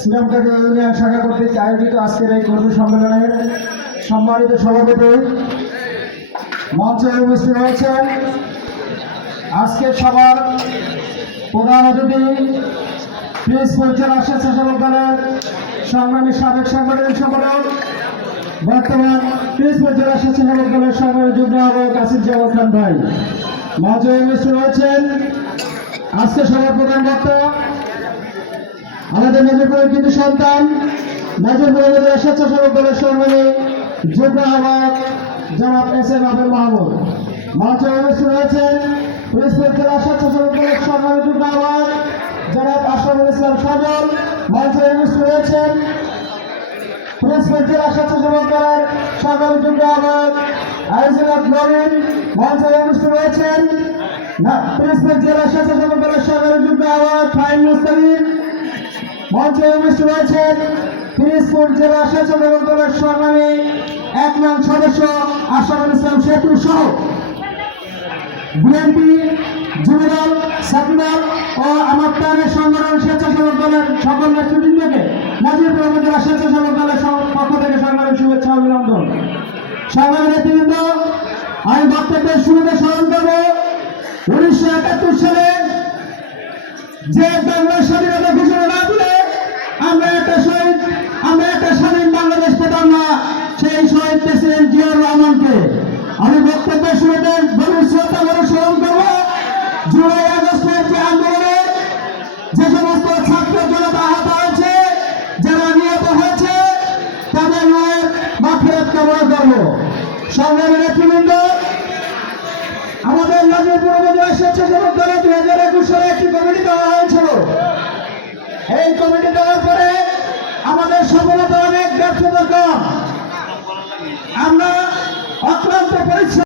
শ্রীরামকালী union শাখা কর্তৃক আয়োজিত আজকের এই কর্মী সম্মেলনের সম্মানিত সভাপতি, মঞ্চে উপস্থিত হয়েছেন আজকের সভার প্রধান অতিথি, প্রিন্স পরিচয় স্বেচ্ছাসেবক সংগ্রামী সাবেক সাংগঠনিক সম্পাদক, বর্তমান প্রিন্স পরিচয় স্বেচ্ছাসেবক দলের সংগ্রামী যুগ্ম আহ্বায়ক আসিফ জামাল খান ভাই। মঞ্চে উপস্থিত হয়েছেন আজকে সভার প্রধান বক্তা আমাদের মেজরপুরের কিন্তু সন্তান। মেজরপুর উপজেলা স্বেচ্ছাসেবক দলের সংগ্রামী যুগ্ম আহ্বায়ক জনাব এস এম আবুল মাহমুদ। মঞ্চে উপস্থিত রয়েছেন পিরিজপুর জেলা স্বেচ্ছাসেবক দলের সংগ্রামী যুগ্ম আহ্বায়ক জনাব আশরাফুল ইসলাম সজল মঞ্চে উপস্থিত রয়েছেন। পিরিজপুর জেলা স্বেচ্ছাসেবক দলের সংগ্রামী যুগ্ম আহ্বায়ক আইজুলাত নবীন মঞ্চে উপস্থিত রয়েছেন। না পিরিজপুর জেলা স্বেচ্ছাসেবক দলের সংগ্রামী যুগ্ম আহ্বায়ক ফাইন মুস্তাকিম মঞ্চে উপস্থিত রয়েছেন পিরিজপুর জেলা স্বেচ্ছাসেবক দলের সংগ্রামী এক নং সদস্য আশরাফুল ইসলাম শেখুর সহ বিএনপি, যুবদল সাকিদল ও আমার সংগঠন স্বেচ্ছাসেবক দলের সকল নেতৃবৃন্দকে নাজিরপুর উপজেলা স্বেচ্ছাসেবক দলের পক্ষ থেকে সংগ্রামী শুভেচ্ছা অভিনন্দন। সংগ্রামী নেতৃবৃন্দ, আমি বক্তব্যের শুরুতে স্মরণ করব, উনিশশো একাত্তর সালে যে বাংলার স্বাধীনতা ঘোষণা না দিলে আমরা একটা শহীদ, আমরা একটা স্বাধীন বাংলাদেশ পেতাম না সেই শহীদ প্রেসিডেন্ট জিয়াউর রহমানকে আমি বক্তব্যের শুরুতে গভীর শ্রদ্ধা করে স্মরণ করব। জুলাই আগস্টের যে আন্দোলনে যে সমস্ত ছাত্র জনতা আহত হয়েছে, যারা নিহত হয়েছে, তাদের নয়ের মাফেরত কামনা করব। সংগ্রামী নেতৃবৃন্দ, আমাদের নাজিরপুর উপজেলা স্বেচ্ছাসেবক এই কমিটি দেওয়ার পরে আমাদের সফলতা অনেক ব্যর্থতা কম।